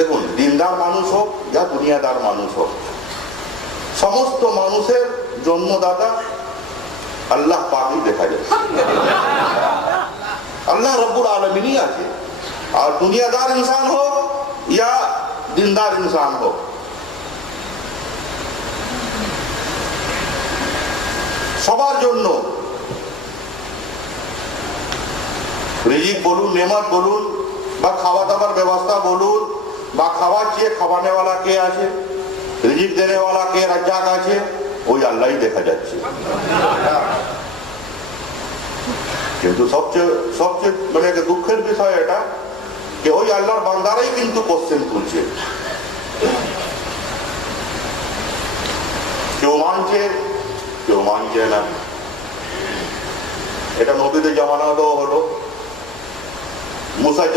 দেখুন, দিনদার মানুষ হোক या দুনিয়াদার মানুষ হোক, সমস্ত মানুষের জন্মদাতা আল্লাহ পাকই দেখা যায়। আল্লাহ রব্বুল আলমিনই আছে। আর দুনিয়াদার ইনসান হোক या দিনদার ইনসান হোক, সবার জন্য রিজিক বলুন, নেমত বলুন, বা খাওয়া দাওয়ার ব্যবস্থা বলুন, বা খাওয়াচ্ছে খাওয়ানেওয়ালা কে আছে, রিজিক দেনেওয়ালা কে, রাজ্জাক আছে, ওই আল্লাহই দেখা যাচ্ছে। কিন্তু সবচেয়ে সবচেয়ে মানে দুঃখের বিষয় এটা যে ওই আল্লাহর বান্দারাই কিন্তু কোশ্চেন তুলছে। কেউ মানছে, কেউ মানছে না। এটা নবীদের জামানাতেও হলো। মুসা